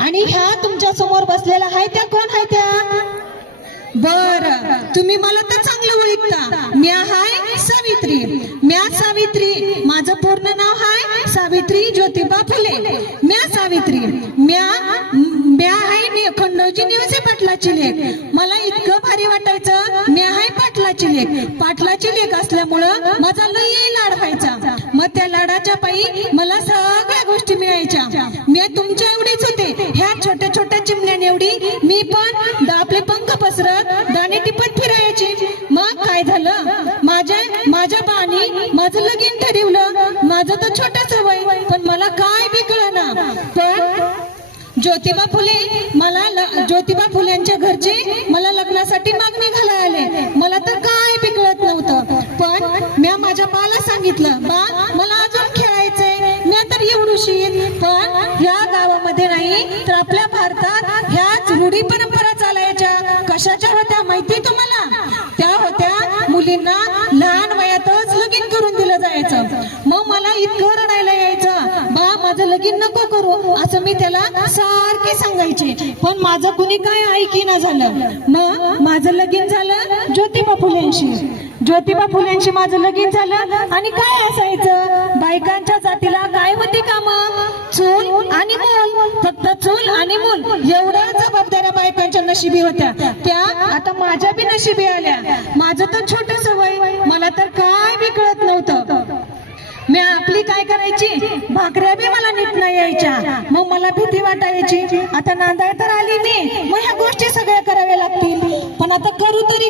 आणि ह्या तुमच्या समोर बसलेला आहे त्या कोण आहे त्या? बर, तुम्ही मला तर चांगलं ओळखता. म्या हाय सावित्री. म्या सावित्री, माझं पूर्ण नाव हाय सावित्री ज्योतिबा फुले. म्या सावित्री. म्या हाय खंडोजी निवसे पाटलाची लेक. मला इतकं भारी वाटायचं, म्या हाय पाटलाची लेक. पाटलाची लेक असल्यामुळं माझा लई लाड व्हायचा. मग त्या लाडाच्या पायी मला सगळ्या गोष्टी मिळायच्या. मी तुमच्या एवढीच होते, ह्या छोट्या छोट्या चिमण्याने एवढी मी पण आपले पंख पसरत दाणे टिपत फिरायची. मग काय झालं, माझ्या बाणी माझं लगीन ठरवलं. माझं तर छोटंच वय, पण मला काय बी कळेना. पण ज्योतिबा फुलेंच्या घरचे मला लग्नासाठी मागणी घालायला आले. मला तर काय बी कळत नव्हतं. पण मी माझ्या बाला सांगितलं, बा मला अजून खेळायचंय, मी तर एवढूशी. पण ह्या गावामध्ये नाही तर आपल्या भारतात ह्याच रूढी परंपरा चालायच्या. कशाच्या होत्या माहिती तुम्हाला? त्या होत्या मुलींना लहान वयातच लगीन करून दिलं जायचं. मग मला इतकं रडायला यायचं, बा माझं लगीन नको करू असं मी त्याला सारखे सांगायचे. पण माझं कुणी काय ऐकीना झालं. मग माझं लगीन झालं ज्योतिबा फुलेंशी माझं लगीन झालं. आणि काय असायचं, बायकांच्या जातीला काय होती काम? चूल आणि मूल. फक्त चूल आणि मूल एवढ्या जबाबदाऱ्या बायकांच्या नशिबी होत्या. त्या आता माझ्या बी नशिबी आल्या. माझं तर छोटस वय, मला तर काय बी कळत नव्हतं. मी आपली काय करायची, भाकऱ्या बी मला नीट नाही यायच्या. मग मला भीती वाटायची, आता नांदाय तर आली मी, मग ह्या गोष्टी सगळ्या कराव्या लागतील. पण आता करू तरी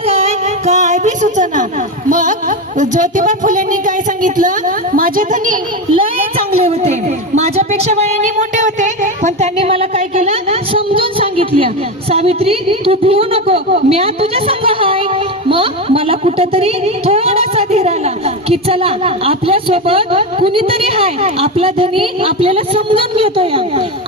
काय बी सुचना. मग ज्योतिबा फुलेंनी काय सांगितलं, माझे धनी लय चांगले होते, माझ्यापेक्षा वयाने मोठे होते. पण त्यांनी मला काय केलं, समजून सांगितलं, सावित्री तू भिवू नको, म्या तुझ्या संग हाय. मग मला कुठंतरी थोडासा धीर आला की चला आपल्या सोबत कुणीतरी हाय, आपला धनी आपल्याला समजून घेतोय.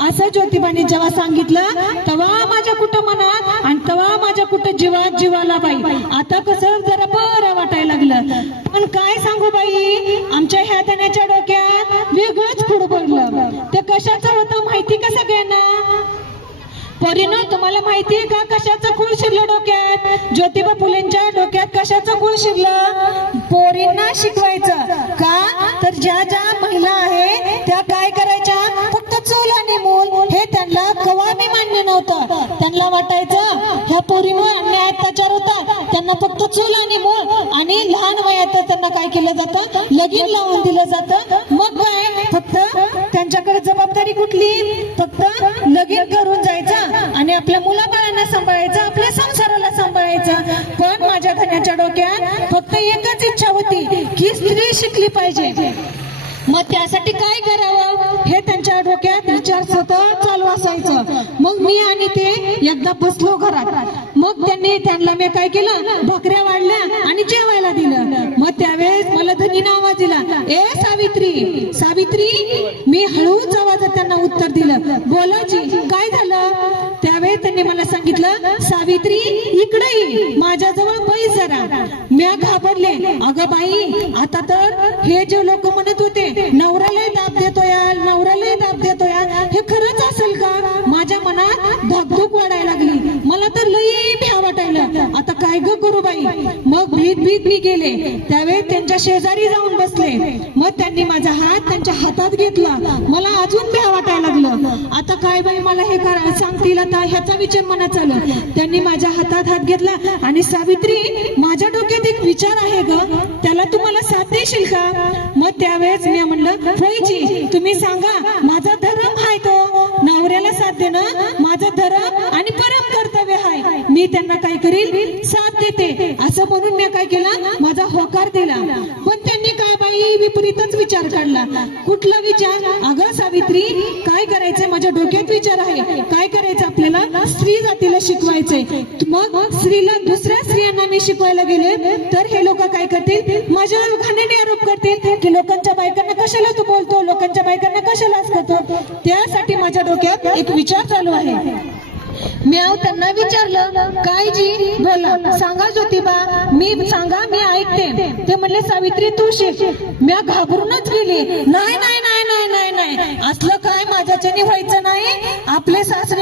असं ज्योतिबाने जेव्हा सांगितलं, तेव्हा माझ्या कुठं मनात आणि तेव्हा माझ्या कुठं जीवाला बाई आता कसं जरा बरं वाटायला लागलं. पण काय सांगू बाई, आमच्या ह्या धन्याच्या डोक्यात वेगळंच खूड पडलं. ते कशाचं होतं माहिती का सगळ्यांना? पोरीनो, तुम्हाला माहितीये का कशाचं खूळ शिरलं डोक्यात? ज्योतिबा फुलेंच्या डोक्यात कशाचं खूळ शिरलं? पोरींना शिकवायचं का, तर ज्या महिला आहे त्या काय करायच्या, फक्त चूल आणि मूल हे त्यांना कवाबी मान्य नव्हतं. त्यांना वाटायचं ह्या पोरींवर अन्याय अत्याचार होता, त्यांना फक्त चूल आणि मूल आणि लहान वयात त्यांना काय केलं जातं, लगीन लावून दिलं जातं. मग काय, फक्त त्यांच्याकडे जबाबदारी कुठली, फक्त लगीन करून जायचं आणि आपल्या मुलाबाळांना सांभाळायचं, आपल्या संसाराला सांभाळायचं. पण माझ्या धन्याच्या डोक्यात फक्त एकच इच्छा होती की स्त्री शिकली पाहिजे. मग त्यासाठी काय करावं हे त्यांच्या डोक्यात विचार सतत चालू असायचं. मग मी आणि ते एकदा बसलो घरात. मग त्यांना मी काय केलं, भाकऱ्या वाढल्या आणि जेवायला दिलं. मग त्यावेळेस मला धनीनं आवाज दिला, ए सावित्री. मी हळूच आवाजात त्यांना उत्तर दिलं, बोलाजी काय झालं? त्यावेळेस त्यांनी मला सांगितलं, सावित्री इकडे ये, माझ्याजवळ बैस जरा. मी घाबरले, अगं बाई आता तर हे जे लोक म्हणत होते नवऱ्याला दाब देतोय, हे खरंच असेल का? माझ्या मनात धगधग वाढायला लागली. मला तर लई भ्या वाटायला. आता काय ग करू बाई? मग भीत मी गेले. त्यावेळेस त्यांच्या शेजारी जाऊन बसले. मग त्यांनी माझा हात त्यांच्या हातात घेतला. मला अजून भ्या वाटायला लागलं. आता काय बाई मला हे सांगतील आता, ह्याचा विचार मनात चालू. त्यांनी माझ्या हातात हात घेतला आणि सावित्री माझ्या डोक्यात एक विचार आहे ग, त्याला तुम्हाला साथ देशील का? मग त्यावेळेस मी म्हणलं, होयची तुम्ही सांगा, माझा धर्म आहे तो, नवऱ्याला साथ देणं माझा धर्म आणि परम कर्तव्य आहे. मी त्यांना काय करील, साथ देते असं म्हणून मी काय केलं, माझा होकार दिला. पण त्यांनी काय बाई विपरीतच विचार काढला. कुठला विचार? अगं सावित्री काय करायचंय, माझ्या डोक्यात विचार आहे, काय करायचं आपल्याला, स्त्री जातीला शिकवायचंय. मग स्त्रीला दुसऱ्या स्त्रियांना मी शिकवायला गेले तर हे लोक काय करतील, माझ्या घाणेरडे आरोप करतील की लोकांच्या बायकांना कशाला तू बोलतो, लोकांच्या बायकांना कशाला असं करतो. त्यासाठी माझ्या डोक्यात एक विचार चालू आहे. मी त्यांना विचारलं, काय जी बोला, सांगा ज्योतिबा, मी ऐकते. ते म्हणले, सावित्री तू शिक. मी घाबरूनच गेली. नाही असलं काय माझ्याच्याने व्हायचं नाही. आपले सासरे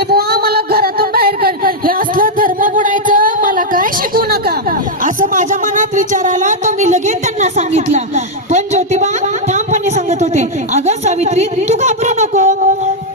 सांगितला. पण ज्योतिबा ठामपणे सांगत होते, अगं सावित्री तू घाबरू नको,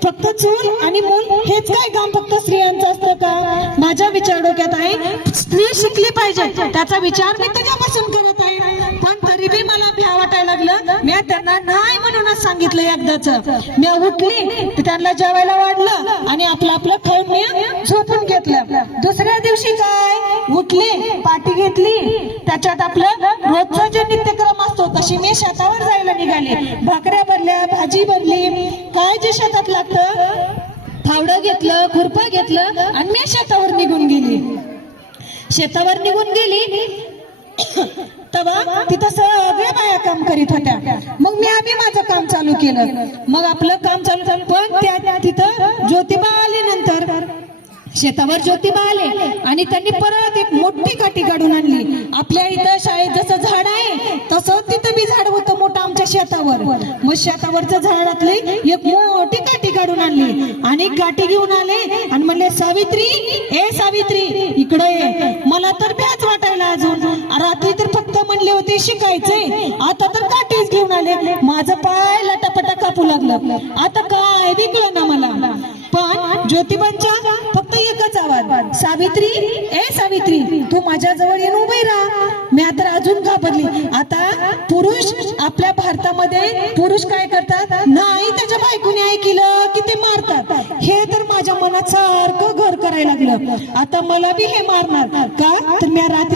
फक्त चूल आणि मूल हेच काय काम फक्त स्त्रियांचं असतं का? माझा विचार डोक्यात आहे, स्त्री शिकली पाहिजे, त्याचा विचार मी तुझ्यापासून करत आहे. पण तरी बी मला भ्या वाटायला लागलं. मी त्यांना नाही म्हणूनच सांगितलं एकदाच. मी उठली तर त्यांना जेवायला वाढलं आणि आपलं आपलं खाऊन मी झोपून घेतलं. दुसऱ्या दिवशी काय उठले, पाठी घेतली, त्याच्यात आपलं रोजचं जे नित्यक्रम असतो तशी मी शेतावर जायला निघाली. भाकऱ्या भरल्या, भाजी भरली, काय जे शेतात लागतं फावडं घेतलं, खुरपा घेतलं आणि मी शेतावर निघून गेली. शेतावर निघून गेली तेव्हा तिथं सगळ्या बाया काम करीत होत्या. मग आम्ही माझं काम चालू केलं. मग आपलं काम चालू झालं. पण त्या तिथं ज्योतिबा आले. नंतर शेतावर ज्योतिबा आले आणि त्यांनी परत एक मोठी काठी काढून आणली. आपल्या इथं शाळेत जसं झाड आहे तसं तिथं बी झाड होतं मोठं आमच्या शेतावर. मग शेतावरचं झाडातली एक मोठी काठी काढून आणली आणि काठी घेऊन आले आणि म्हणले, सावित्री ए सावित्री इकडे ये. मला तर भ्याच वाटायला अजून. रात्री तर फक्त म्हणले होते शिकायचे, आता तर काठीच घेऊन आले. माझं पाय लटापटा कापू लागलं. आता काय दिकलं ना मला. पण ज्योतिबांच्या फक्त एकच आवाज, सावित्री ए सावित्री तू माझ्या जवळ येऊन उभी राहा. मी आता अजून घाबरली. आता पुरुष आपल्या भारतामध्ये पुरुष काय करतात, नाही त्याच्या बायकोने ऐकलं की ते मारतात. हे तर माझ्या मनात सारखं घर करायला लागलं. आता मला बी हे मारणार का? तर मी रात्री